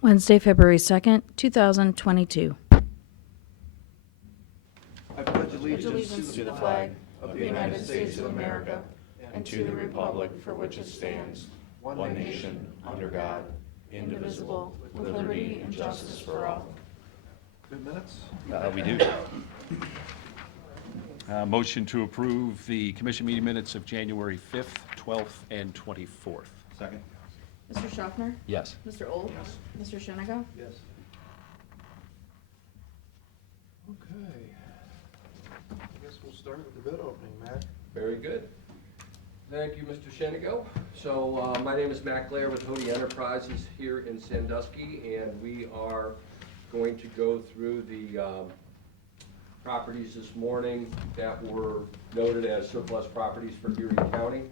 Wednesday, February 2nd, 2022. I pledge allegiance to the flag of the United States of America and to the republic for which it stands, one nation, under God, indivisible, with liberty and justice for all. Good minutes? We do. Motion to approve the commission meeting minutes of January 5th, 12th, and 24th. Second. Mr. Schaffner? Yes. Mr. Old? Yes. Mr. Shenigo? Yes. Okay. I guess we'll start with the bid opening, Mac. Very good. Thank you, Mr. Shenigo. So my name is Matt Blair with Hody Enterprises here in Sandusky, and we are going to go through the properties this morning that were noted as surplus properties for Erie County.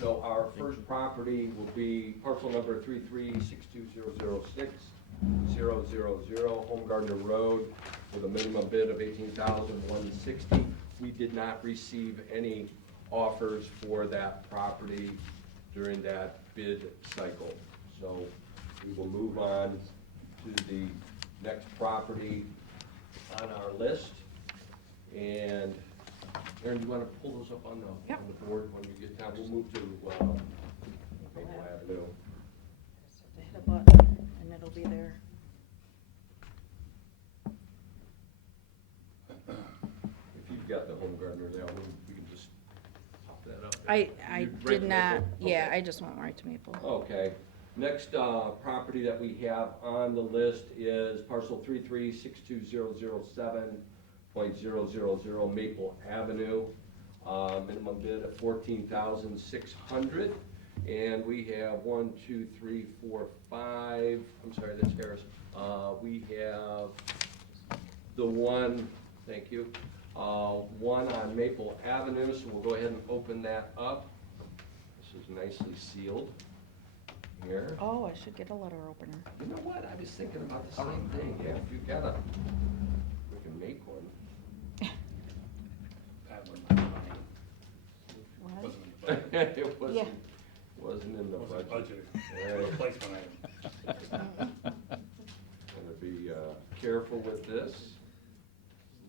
So our first property will be parcel number 3362006-000, Home Gardner Road, with a minimum bid of $18,160. We did not receive any offers for that property during that bid cycle. So we will move on to the next property on our list. And Aaron, do you want to pull those up on the board when you get down? We'll move to Maple Avenue. Just have to hit a button and it'll be there. If you've got the Home Gardener now, we can just pop that up. I You did right not, Maple? yeah, Okay. I just went right to Maple. Okay. Next property that we have on the list is parcel 3362007.000 Maple Avenue. Minimum bid of $14,600. And we have 1, 2, 3, 4, 5. I'm sorry, that's Harris. We have the one, thank you, one on Maple Avenue. So we'll go ahead and open that up. This is nicely sealed here. Oh, I should get a letter opener. You know what? I was thinking about the same thing. Yeah, if you got we can make one. What? It Yeah. wasn't in the budget. Budget. Replacement item. Gonna be careful with this.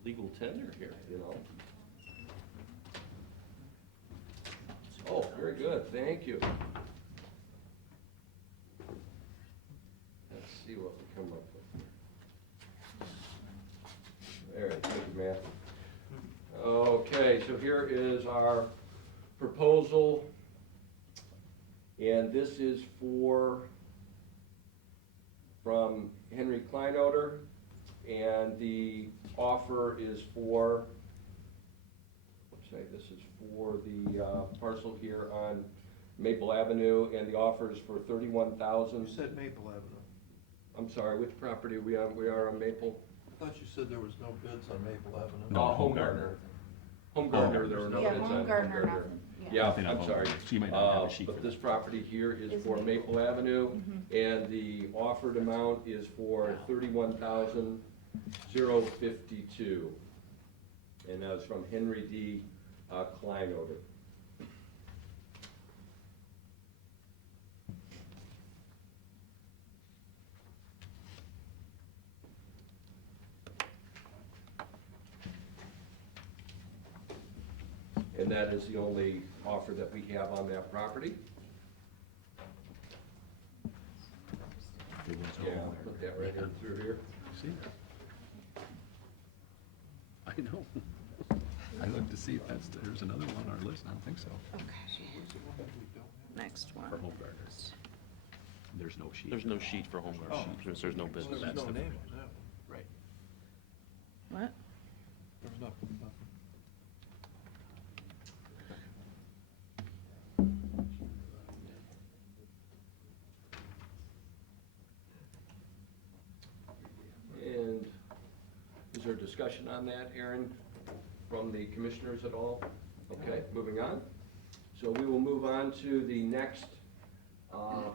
Legal tender here, you know. Oh, very good. Thank you. Let's see what we come up with. All right, thank you, Matt. Okay, so here is our proposal, and this is from Henry Kleinoder, and the offer is for, this is for the parcel here on Maple Avenue, and the offer is for $31,000. You said Maple Avenue. I'm sorry, which property are we on? We are on Maple? I thought you said there was no bids on Maple Avenue. No. Home Gardener. Home Gardener, there were no Yeah, bids on Home Home Gardener, Gardener. nothing. Yeah, Nothing on I'm Home sorry. Gardener. She might not have a sheet for But that. this property here is Is for Maple. Maple Avenue, Mhm. and the offered amount is for $31,052. And that's from Henry D. Kleinoder. And that is the only offer that we have on that property. Yeah, put that right in through here. See? I know. I looked to see if there's another one on our list. I don't think so. Okay. Next For one. home gardeners. There's no sheet. There's no sheet for home guard sheet, because there's no Well, business. there's That's no the- name on that one. Right. What? There's nothing. And is there discussion on that, Aaron, from the commissioners at all? Okay, moving on. So we will move on to the next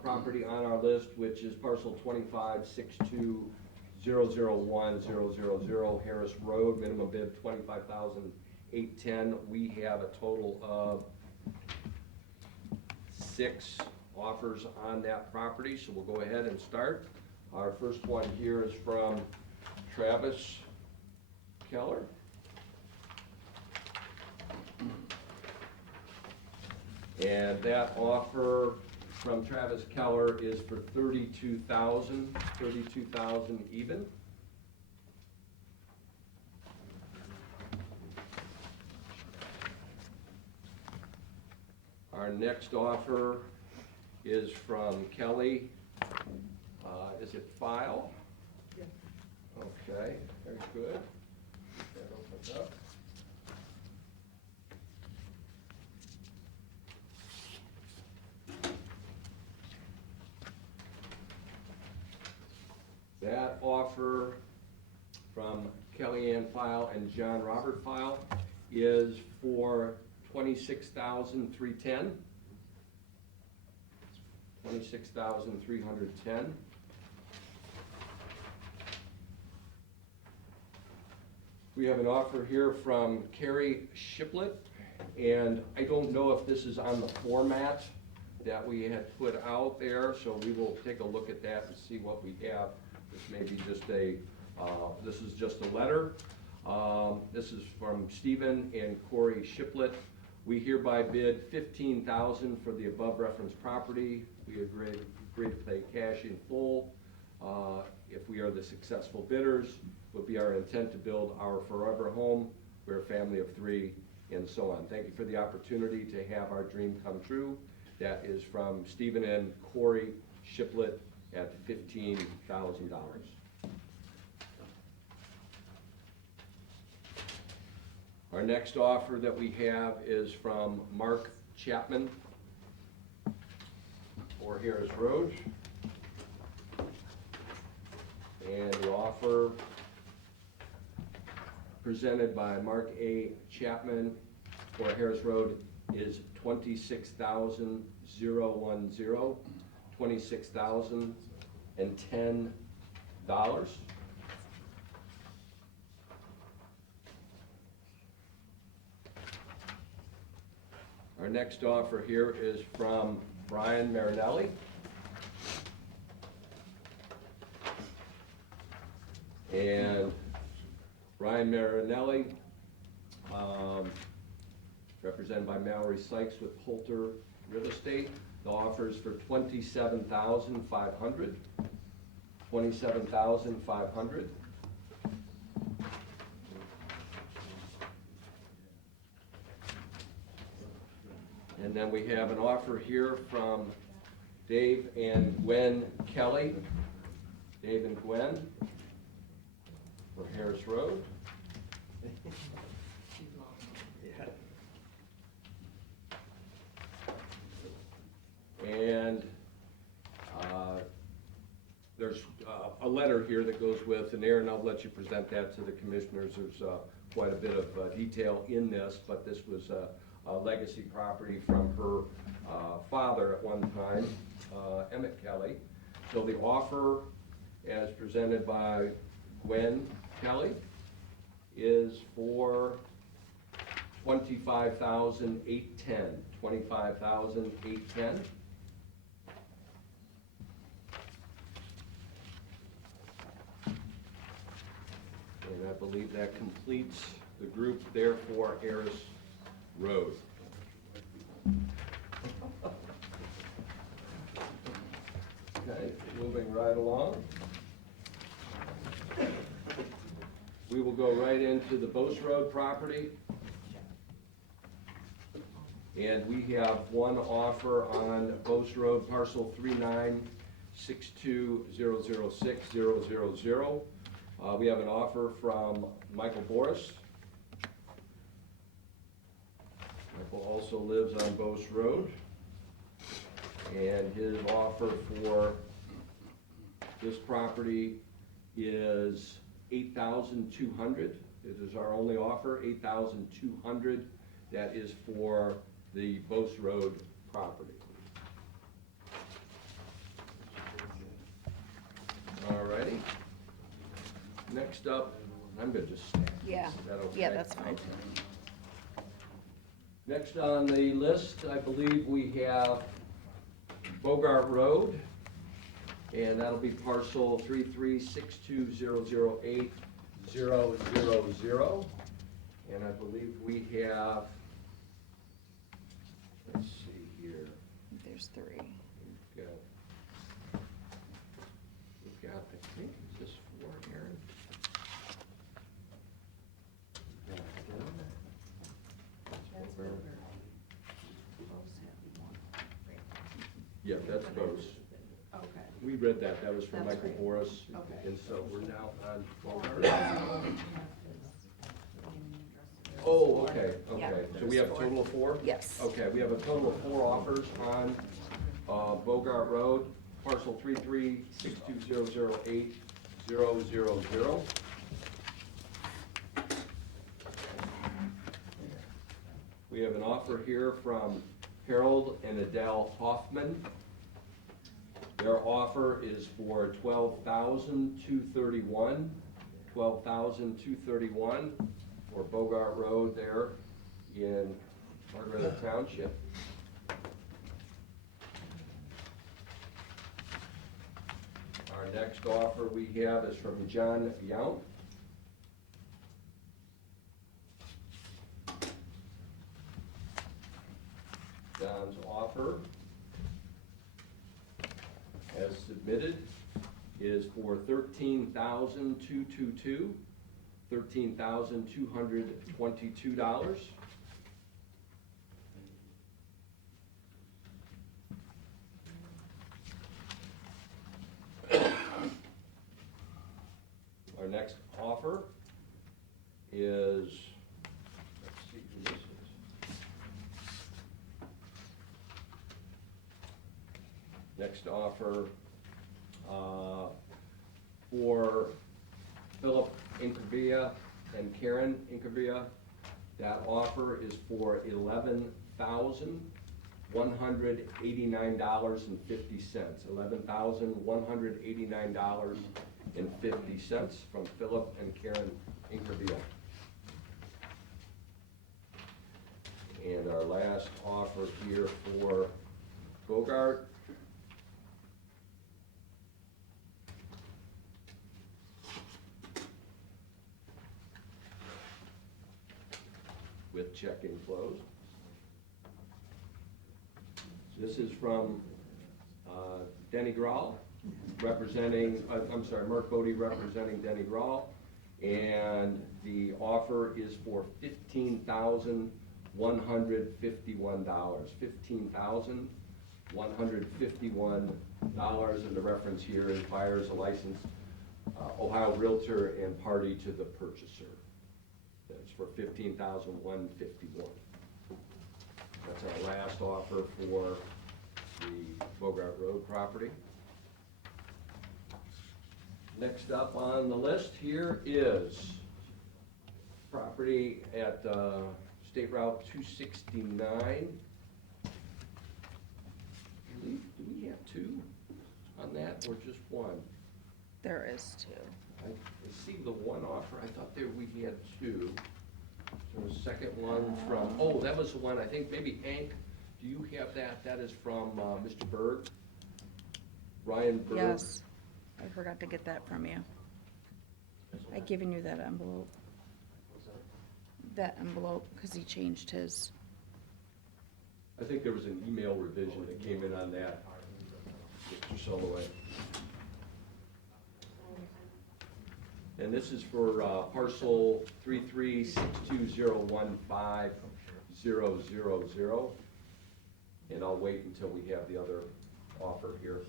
property on our list, which is parcel 2562001000 Harris Road, minimum bid $25,810. We have a total of 6 offers on that property, so we'll go ahead and start. Our first one here is from Travis Keller. And that offer from Travis Keller is for $32,000 even. Our next offer is from Kelly. Is it File? Yes. Okay, very good. That opens up. That offer from Kellyanne File and John Robert File is for $26,310. $26,310. We have an offer here from Carrie Shiplet, and I don't know if this is on the format that we had put out there, so we will take a look at that and see what we have. This may be just a, this is just a letter. This is from Stephen and Corey Shiplet. We hereby bid $15,000 for the above referenced property. We agree to pay cash in full. If we are the successful bidders, it would be our intent to build our forever home. We're a family of 3, and so on. Thank you for the opportunity to have our dream come true. That is from Stephen and Corey Shiplet at $15,000. Our next offer that we have is from Mark Chapman for Harris Road. And the offer presented by Mark A. Chapman for Harris Road is $26,010, $26,010. Our next offer here is from Brian Marinelli. And Brian Marinelli, represented by Mallory Sykes with Poulter Real Estate. The offer is for $27,500. $27,500. And then we have an offer here from Dave and Gwen Kelly. Dave and Gwen for Harris Road. And there's a letter here that goes with, and Aaron, I'll let you present that to the commissioners. There's quite a bit of detail in this, but this was a legacy property from her father at one time, Emmett Kelly. So the offer, as presented by Gwen Kelly, is for $25,810. $25,810. And I believe that completes the group there for Harris Road. Okay, moving right along. We will go right into the Bose Road property. And we have one offer on Bose Road, parcel 3962006000. We have an offer from Michael Boris. Michael also lives on Bose Road. And his offer for this property is $8,200. It is our only offer, $8,200. That is for the Bose Road property. Alrighty. Next up, I'm gonna just stand. Yeah, Is that okay? yeah, that's fine. Next on the list, I believe we have Bogart Road. And that'll be parcel 3362008000. And I believe we have, let's see here, There's three. we've got, I think, is this four, Aaron? Yeah, that's Bose. Okay. We read that, that was from That's Michael great. Boris. Okay. And so we're now on Bogart. Oh, okay, Yeah, okay. So we have a total of four? Yes. Okay, we have a total of four offers on Bogart Road, parcel 3362008000. We have an offer here from Harold and Adele Hoffman. Their offer is for $12,231 for Bogart Road there in Margaret Township. Our next offer we have is from John Yount. John's offer, as submitted, is for $13,222. Our next offer is, let's see who this is. Next offer for Philip Incavia and Karen Incavia. That offer is for $11,189.50. $11,189.50 from Philip and Karen Incavia. And our last offer here for Bogart with check enclosed. This is from Denny Grawl, representing, Mark Bodie representing Denny Grawl. And the offer is for $15,151. $15,151, and the reference here is buyer's license, Ohio Realtor and party to the purchaser. That's for $15,151. That's our last offer for the Bogart Road property. Next up on the list here is property at State Route 269. Do we have two on that or just one? There is two. I see the one offer, I thought there we had two. So the second one from, oh, that was the one, I think maybe Hank, do you have that? That is from Mr. Berg, Ryan Berg. Yes, I forgot to get that from you. I given you that envelope. That envelope, because he changed his. I think there was an email revision that came in on that, Mr. Soloway. And this is for parcel 3362015000. And I'll wait until we have the other offer here.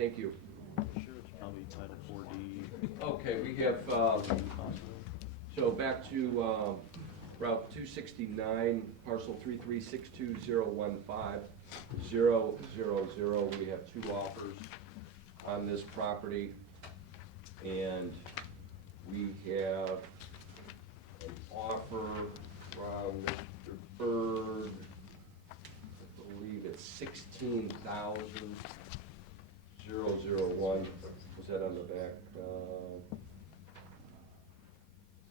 thank you. Sure, it's probably Title 4D. Okay, we have, so back to Route 269, parcel 3362015-000. We have two offers on this property, and we have an offer from Mr. Bird. I believe it's 16,001. Was that on the back?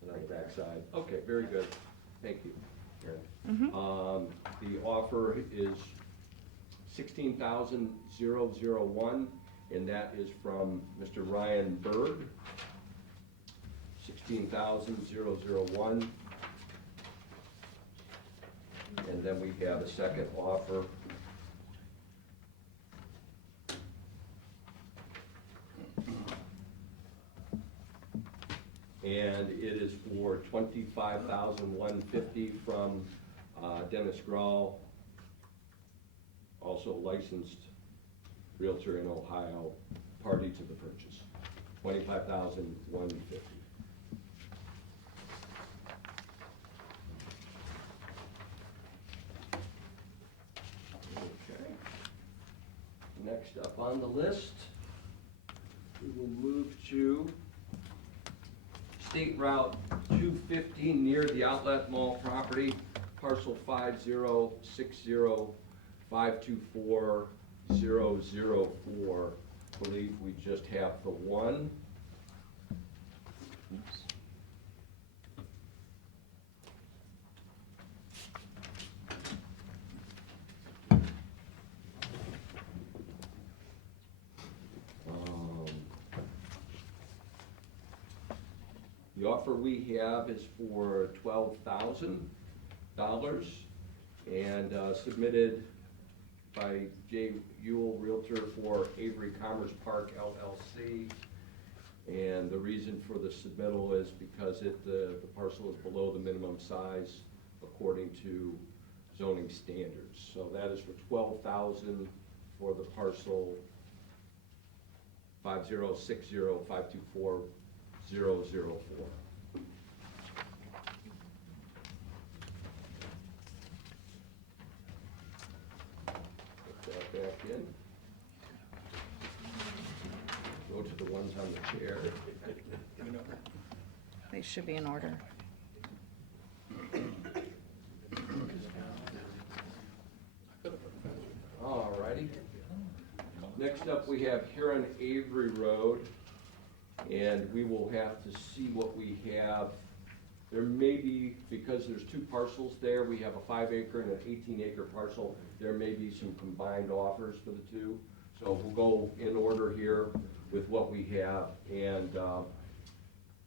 Is it on the back side? Okay, very good. Thank you, Karen. The offer is 16,001, and that is from Mr. Ryan Berg. 16,001. And then we have a second offer. And it is for $25,150 from Dennis Grawl, also licensed realtor in Ohio, party to the purchase. $25,150. Okay. Next up on the list, we will move to State Route 215 near the Outlet Mall property, parcel 5060524-004. Believe we just have the one. The offer we have is for $12,000 and submitted by J. Ewell Realtor for Avery Commerce Park LLC. And the reason for the submittal is because the parcel is below the minimum size according to zoning standards. So that is for $12,000 for the parcel 5060524-004. Put that back in. Go to the ones on the chair. They should be in order. All righty. Next up, we have here on Avery Road, and we will have to see what we have. There may be, because there's two parcels there, we have a 5-acre and an 18-acre parcel, there may be some combined offers for the two. So we'll go in order here with what we have and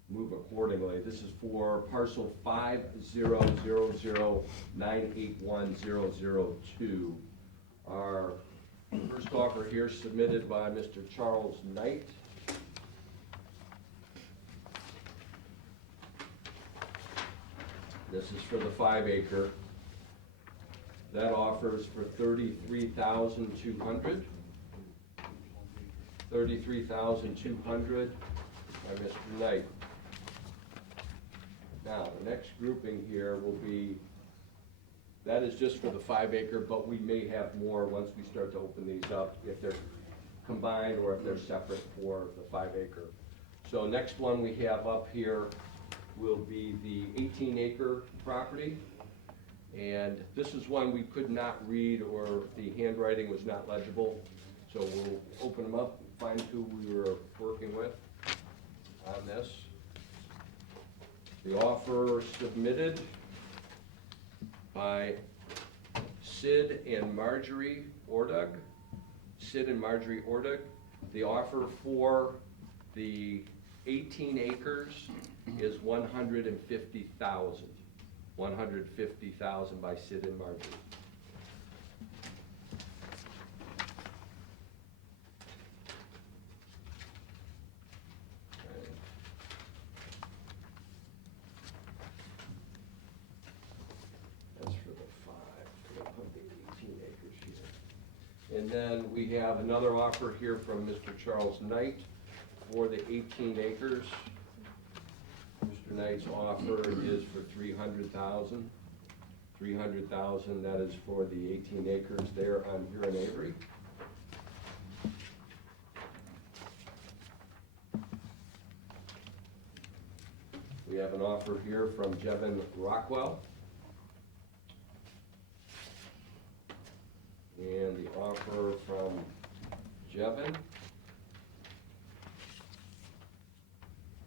move accordingly. This is for parcel 5000981-002. Our first offer here submitted by Mr. Charles Knight. This is for the 5-acre. That offers for $33,200. $33,200 by Mr. Knight. Now, the next grouping here will be, that is just for the 5-acre, but we may have more once we start to open these up, if they're combined or if they're separate for the 5-acre. So next one we have up here will be the 18-acre property. And this is one we could not read, or the handwriting was not legible. So we'll open them up and find who we were working with on this. The offer submitted by Sid and Marjorie Ordug. Sid and Marjorie Ordug. The offer for the 18 acres is $150,000. $150,000 by Sid and Marjorie. That's for the 5. We'll put the 18 acres here. And then we have another offer here from Mr. Charles Knight for the 18 acres. Mr. Knight's offer is for $300,000. $300,000, that is for the 18 acres there on here in Avery. We have an offer here from Jevin Rockwell. And the offer from Jevin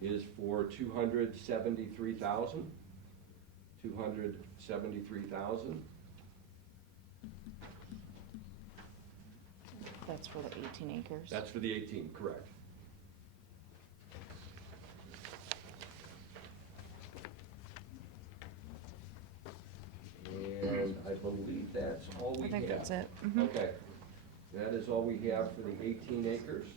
is for $273,000. $273,000. That's for the 18 acres. That's for the 18, correct. And I believe that's all we I have. think that's it. Mhm. Okay, that is all we have for the 18 acres.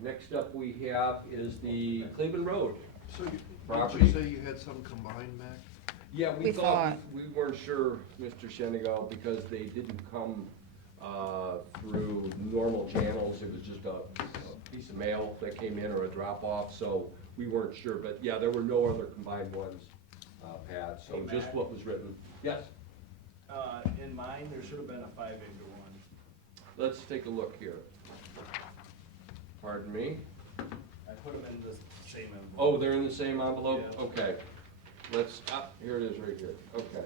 Next up we have is the Cleveland Road. So did Property. you say you had some combined back? Yeah, we We thought, thought. we weren't sure, Mr. Shenigo, because they didn't come through normal channels. It was just a piece of mail that came in or a drop-off, so we weren't sure. But yeah, there were no other combined ones, Pat, so Hey, just Matt. what was written. Yes, In mine, there should have been a 5-acre one. let's take a look here. Pardon me? I put them in the same envelope. Oh, they're in the same envelope? Yeah. Okay. Let's, here it is right here, okay.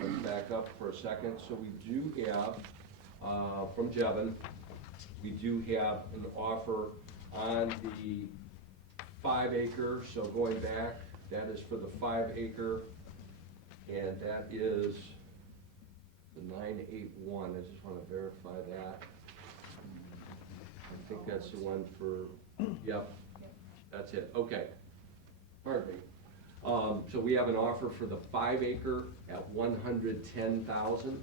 Let's back up for a second. So we do have, from Jevin, we do have an offer on the 5 acre, so going back, that is for the 5 acre, and that is the 981, I just wanna verify that. I think that's the one for, yep, that's it, okay. Pardon me. So we have an offer for the 5 acre at $110,000,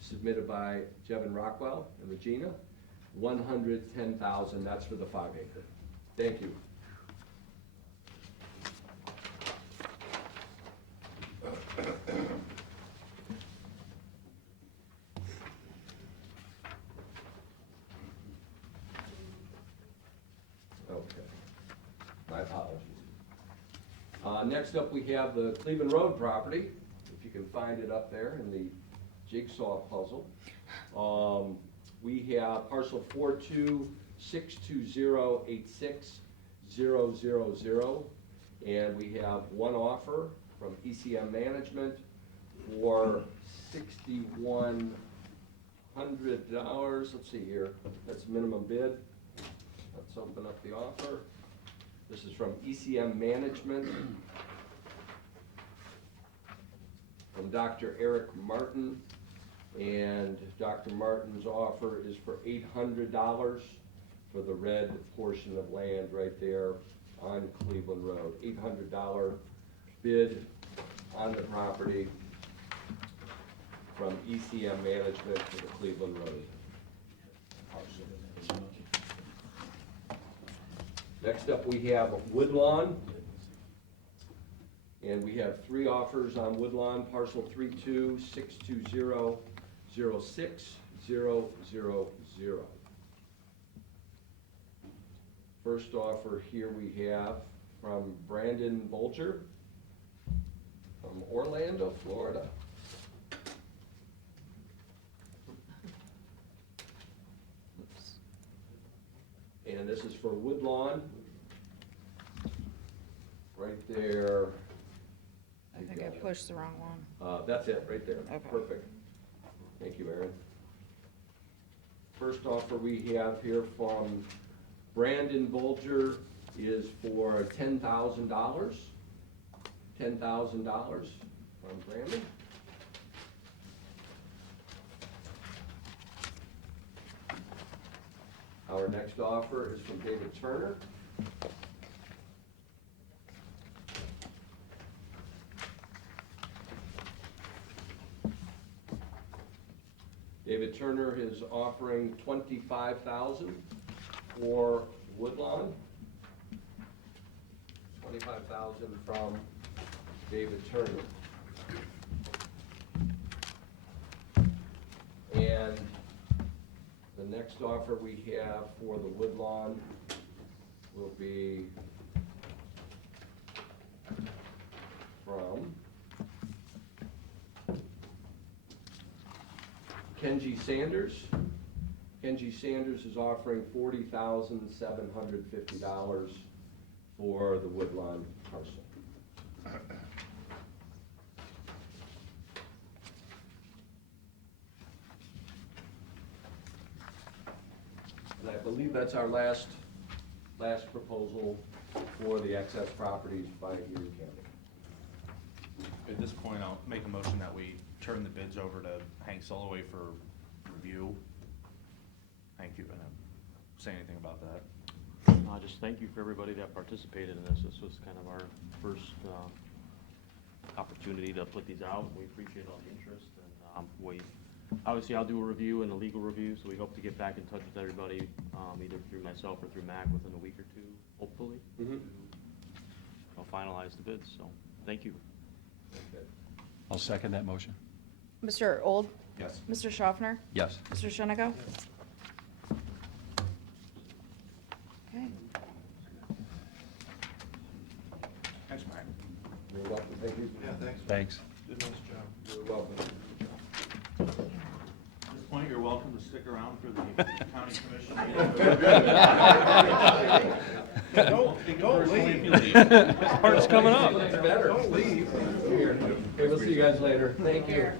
submitted by Jevin Rockwell and Regina. $110,000, that's for the 5 acre. Thank you. Okay, my apologies. Next up, we have the Cleveland Road property, if you can find it up there in the jigsaw puzzle. We have parcel 4262086000, and we have one offer from ECM Management for $6,100. Let's see here, that's minimum bid. Let's open up the offer. This is from ECM Management, from Dr. Eric Martin, and Dr. Martin's offer is for $800 for the red portion of land right there on Cleveland Road. $800 bid on the property from ECM Management for the Cleveland Road. Next up, we have Woodlawn, and we have 3 offers on Woodlawn, parcel 3262060000. First offer here we have from Brandon Bolger from Orlando, Florida. And this is for Woodlawn, right there. I think I pushed the wrong one. That's it, right there. Okay. Perfect. Thank you, Aaron. First offer we have here from Brandon Bolger is for $10,000. $10,000 from Brandon. Our next offer is from David Turner. David Turner is offering $25,000 for Woodlawn. $25,000 from David Turner. And the next offer we have for the Woodlawn will be from Kenji Sanders. Kenji Sanders is offering $40,750 for the Woodlawn parcel. And I believe that's our last proposal for the excess properties by Erie County. At this point, I'll make a motion that we turn the bids over to Hank Soloway for review. Thank you, and say anything about that. Just thank you for everybody that participated in this. This was kind of our first opportunity to put these out. We appreciate all the interest, and obviously I'll do a review and a legal review, so we hope to get back in touch with everybody, either through myself or through Mac within a week or two, hopefully, to finalize the bids. So, thank you. Okay. I'll second that motion. Mr. Old? Yes. Mr. Schaffner? Yes. Mr. Shenigo? Okay. Thanks, Mike. You're welcome. Thank you. Yeah, thanks. Thanks. Did a nice job. You're welcome. At this point, you're welcome to stick around for the county commission meeting. Don't leave. Part's coming up. Better. Don't leave. Here. Okay, we'll see you guys later. Thank you.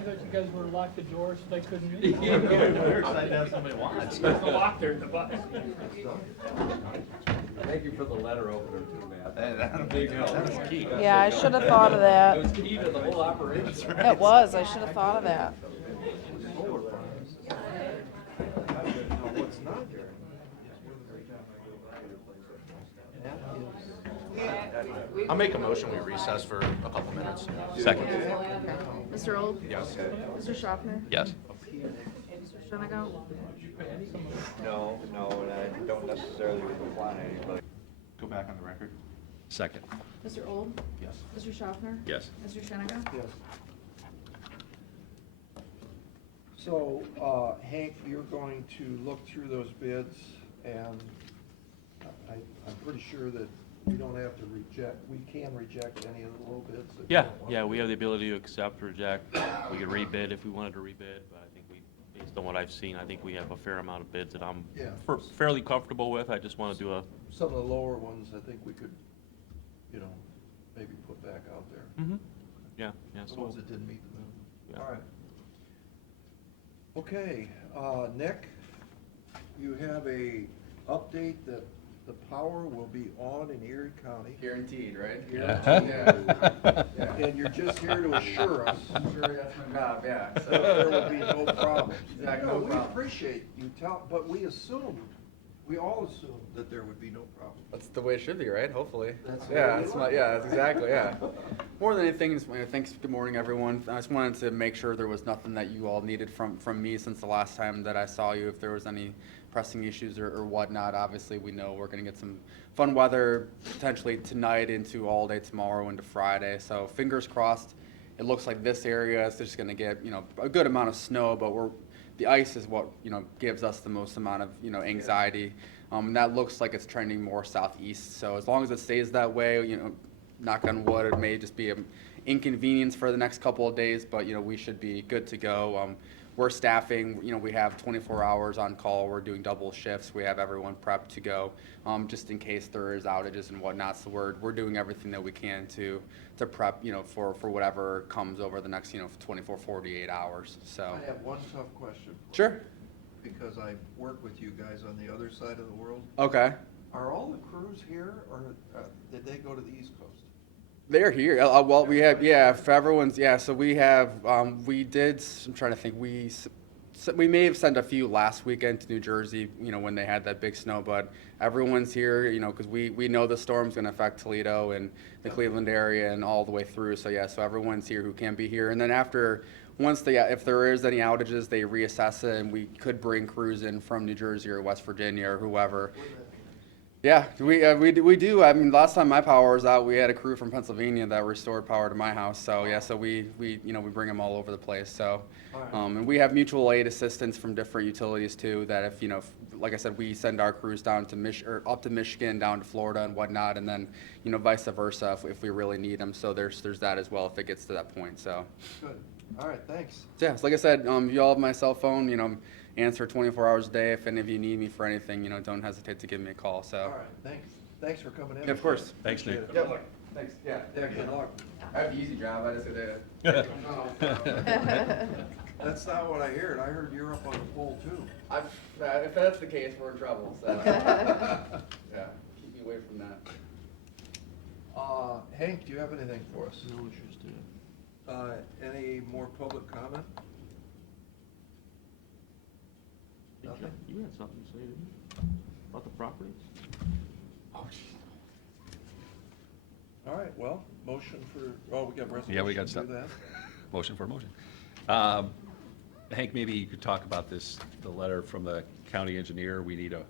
I thought you guys were locked the door so they couldn't meet. We're excited to have somebody watch. Locked there in the bus. Thank you for the letter opener too, Matt. That was key. Yeah, I should have thought of that. It was key to the whole operation. It was, I should have thought of that. What's not there? I'll make a motion, we recess for a couple minutes. Second. Mr. Old? Yes. Mr. Schaffner? Yes. Mr. Shenigo? No, and I don't necessarily reply, but Go back on the record. Second. Mr. Old? Yes. Mr. Schaffner? Yes. Mr. Shenigo? Yes. So, Hank, you're going to look through those bids, and I'm pretty sure that we don't have to we can reject any of the low bids. that we Yeah, don't want yeah, to. we have the ability to accept, reject. We could rebid if we wanted to rebid, but I think based on what I've seen, I think we have a fair amount of bids that I'm Yeah. fairly comfortable with. I just want to do a, Some of the lower ones, I think we could, maybe put back out there. yeah, The so. ones that didn't meet the minimum. Yeah. All right. Okay, Nick, you have a update that the power will be on in Erie County. guaranteed, right? And you're just here to assure us Sure, that's my job, yeah. that there will be no problems. Exactly, No, no we problem. appreciate you but we all assumed that there would be no problem. That's the way it should be, right? Hopefully. That's the way Yeah, we that's like it. that's exactly, yeah. More than anything, thanks, good morning, everyone. I just wanted to make sure there was nothing that you all needed from me since the last time that I saw you. If there was any pressing issues or whatnot, obviously we know we're gonna get some fun weather potentially tonight into all day tomorrow into Friday. So fingers crossed. It looks like this area is just gonna get, a good amount of snow, but the ice is what, gives us the most amount of, anxiety. And that looks like it's trending more southeast. So as long as it stays that way, knock on wood, it may just be an inconvenience for the next couple of days, but, we should be good to go. We're staffing, we have 24 hours on call. We're doing double shifts. We have everyone prepped to go, just in case there is outages and whatnot. So we're doing everything that we can to prep, for whatever comes over the next, 24, 48 hours. So. I have one tough question. Sure. Because I work with you guys on the other side of the world. Okay. Are all the crews here, or did they go to the East Coast? They're here. Well, we have, for everyone's, so we have, I'm trying to think, we may have sent a few last weekend to New Jersey, when they had that big snow, but everyone's here, because we know the storm's going to affect Toledo and the Cleveland area and all the way through. So, so everyone's here who can be here. And then if there is any outages, they reassess it, and we could bring crews in from New Jersey or West Virginia or whoever. Yeah, we do. I mean, last time my power was out, we had a crew from Pennsylvania that restored power to my house. So yeah, so we bring them all over the place. So, and we have mutual aid assistance from different utilities too. That if like I said, we send our crews down to or up to Michigan, down to Florida and whatnot, and then vice versa if we really need them. So there's that as well if it gets to that point. So Good. All right, thanks. yeah, so like I said, you all have my cell phone. Answer 24 hours a day. If any of you need me for anything, don't hesitate to give me a call. So. All right, thanks. Thanks for coming in. Yeah, of course. Thanks, Nick. Appreciate it. Yep. Thanks. Yeah. Yeah, good luck. I have the easy job. I just had to. That's not what I heard. I heard you're up on the pole too. If that's the case, we're in trouble. So. Yeah. Keep me away from that. Hank, do you have anything for us? No issues to it. Any more public comment? Nothing? You had something to say, didn't you? About the properties? All right, well, motion for, we got resolution. Yeah, we got to stuff. do that. Motion for a motion. Hank, maybe you could talk about the letter from the county engineer. We need a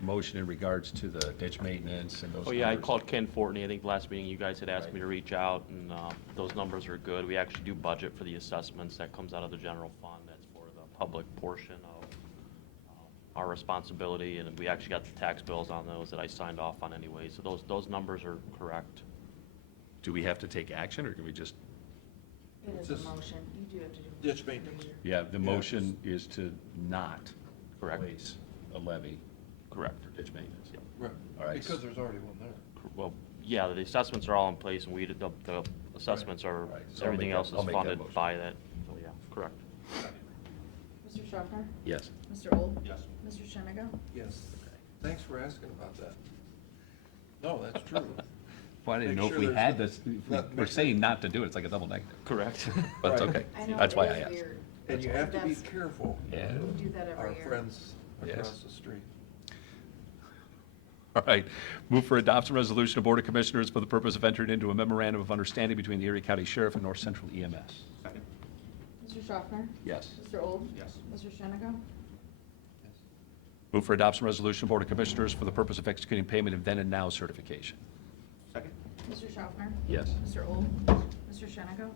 motion in regards to the ditch maintenance and those Oh, yeah, I numbers. called Ken Fortney. I think last meeting you guys had asked me to reach out, and those numbers are good. We actually do budget for the assessments. That comes out of the general fund. That's for the public portion of our responsibility, and we actually got the tax bills on those that I signed off on anyway. So those numbers are correct. Do we have to take action, or can we just, It is Just- a motion. You do have to do. Ditch maintenance. yeah, the motion is to not Correct. place a levy Correct. for ditch maintenance. Yep. Right, All right. because there's already one there. Well, yeah, the assessments are all in place, and the assessments are, Right, so I'll everything make else that- is I'll make that funded motion. by that. So, yeah, correct. Mr. Schaffner? Yes. Mr. Old? Yes. Mr. Shenigo? Yes. Thanks for asking about that. No, that's true. Well, I didn't Make know if sure we there's had no- this, if not- we're saying not to do it, it's like a double negative. Correct. But it's Right. okay. I know, That's it why is I asked. weird. And you have to be That's- careful. Yeah. We do that Our every year. friends Yes. across the street. All right. Move for adoption resolution of Board of Commissioners for the purpose of entering into a memorandum of understanding between the Erie County Sheriff and North Central EMS. Second? Mr. Schaffner? Yes. Mr. Old? Yes. Mr. Shenigo? Yes. Move for adoption resolution of Board of Commissioners for the purpose of executing payment of then and now certification. Second? Mr. Schaffner? Yes. Mr. Old? Mr. Shenigo?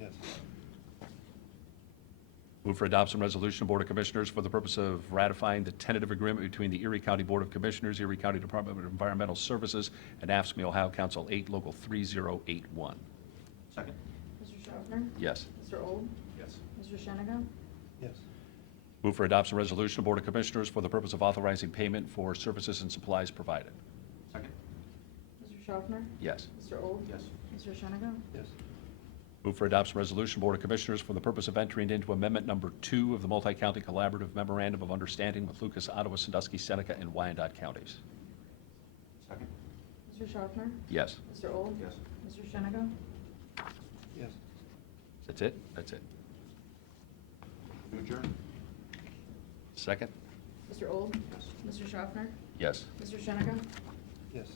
Yes. Move for adoption resolution of Board of Commissioners for the purpose of ratifying the tentative agreement between the Erie County Board of Commissioners, Erie County Department of Environmental Services, and AFSCME Ohio Council 8, Local 3081. Second? Mr. Schaffner? Yes. Mr. Old? Yes. Mr. Shenigo? Yes. Move for adoption resolution of Board of Commissioners for the purpose of authorizing payment for services and supplies provided. Second? Mr. Schaffner? Yes. Mr. Old? Yes. Mr. Shenigo? Yes. Move for adoption resolution, Board of Commissioners, for the purpose of entering into amendment number 2 of the Multi-County Collaborative Memorandum of Understanding with Lucas, Ottawa, Sandusky, Seneca, and Wyandotte counties. Second? Mr. Schaffner? Yes. Mr. Old? Yes. Mr. Shenigo? Yes. That's it? That's it. To adjourn? Second? Mr. Old? Mr. Schaffner? Yes. Mr. Shenigo? Yes.